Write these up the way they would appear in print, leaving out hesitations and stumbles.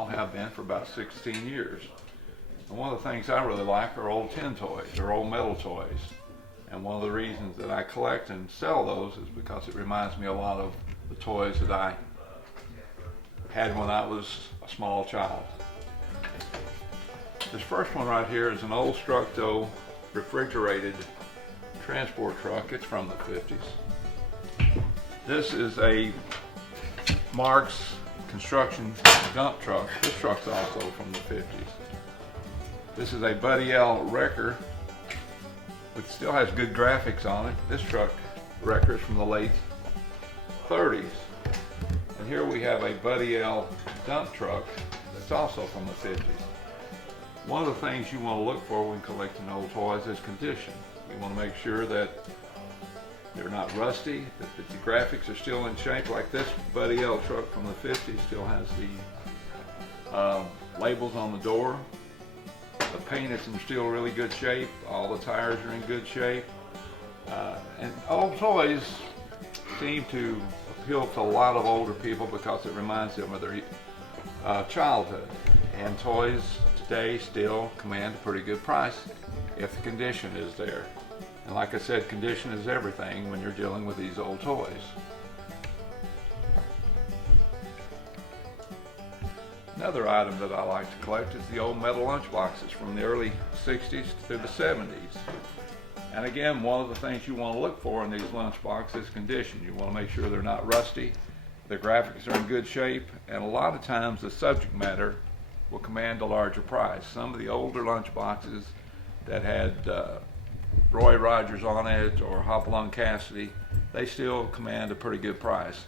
while, have been for about 16 years. And one of the things I really like are old tin toys or old metal toys. And one of the reasons that I collect and sell those is because it reminds me a lot of the toys that I had when I was a small child. This first one right here is an old Structo refrigerated transport truck. It's from the 50s. This is a Marks construction dump truck. This truck's also from the 50s. This is a Buddy L wrecker, which still has good graphics on it. This truck wrecker is from the late 30s. And here we have a Buddy L dump truck that's also from the 50s. One of the things you want to look for when collecting old toys is condition. You want to make sure that they're not rusty, that the graphics are still in shape. Like this Buddy L truck from the 50s still has the labels on the door. The paint is in still really good shape. All the tires are in good shape. And old toys seem to appeal to a lot of older people because it reminds them of their childhood. And toys today still command a pretty good price if the condition is there. And like I said, condition is everything when you're dealing with these old toys. Another item that I like to collect is the old metal lunch boxes from the early 60s to the 70s. And again, one of the things you want to look for in these lunch boxes is condition. You want to make sure they're not rusty, the graphics are in good shape, and a lot of times the subject matter will command a larger price. Some of the older lunch boxes that had Roy Rogers on it or Hopalong Cassidy, they still command a pretty good price.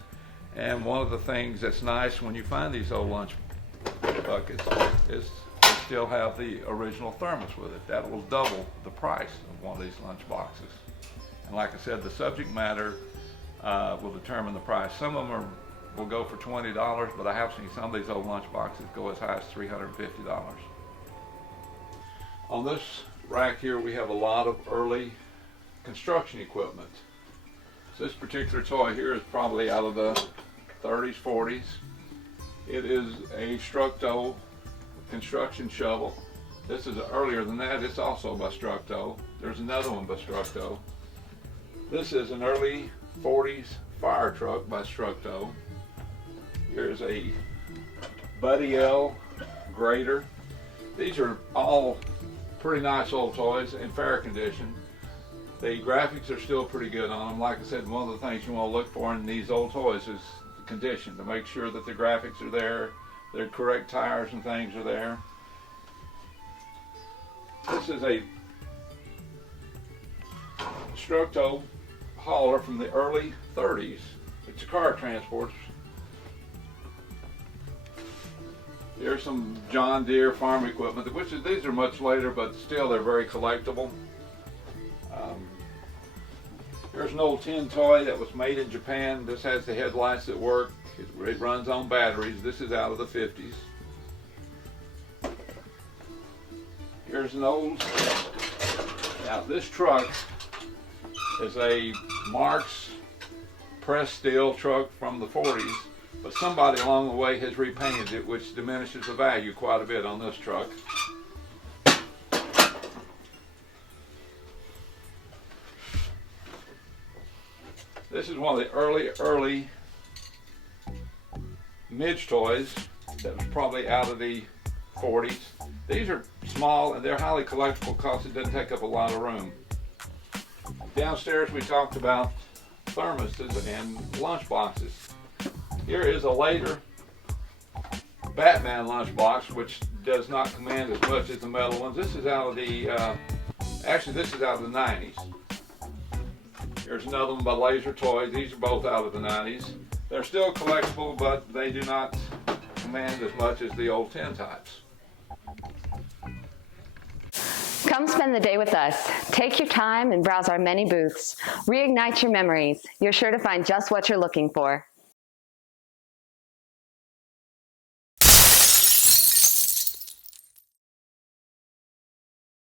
And one of the things that's nice when you find these old lunch buckets is they still have the original thermos with it. That will double the price of one of these lunch boxes. And like I said, the subject matter will determine the price. Some of them will go for $20, but I have seen some of these old lunch boxes go as high as $350. On this rack here we have a lot of early construction equipment. So this particular toy here is probably out of the 30s, 40s. It is a Structo construction shovel. This is earlier than that. It's also by Structo. There's another one by Structo. This is an early 40s fire truck by Structo. Here's a Buddy L grader. These are all pretty nice old toys in fair condition. The graphics are still pretty good on them. Like I said, one of the things you want to look for in these old toys is the condition, to make sure that the graphics are there, the correct tires and things are there. This is a Structo hauler from the early 30s. It's a car transport. Here's some John Deere farm equipment, these are much later, but still they're very collectible. Here's an old tin toy that was made in Japan. This has the headlights that work. It runs on batteries. This is out of the 50s. Here's an old, now this truck is a Marks pressed steel truck from the 40s. But somebody along the way has repainted it, which diminishes the value quite a bit on this truck. This is one of the early Midge toys that was probably out of the 40s. These are small and they're highly collectible because it doesn't take up a lot of room. Downstairs we talked about thermoses and lunch boxes. Here is a later Batman lunchbox, which does not command as much as the metal ones. This is out of the, actually this is out of the 90s. Here's another one by Laser Toys. These are both out of the 90s. They're still collectible, but they do not command as much as the old tin types. Come spend the day with us. Take your time and browse our many booths. Reignite your memories. You're sure to find just what you're looking for.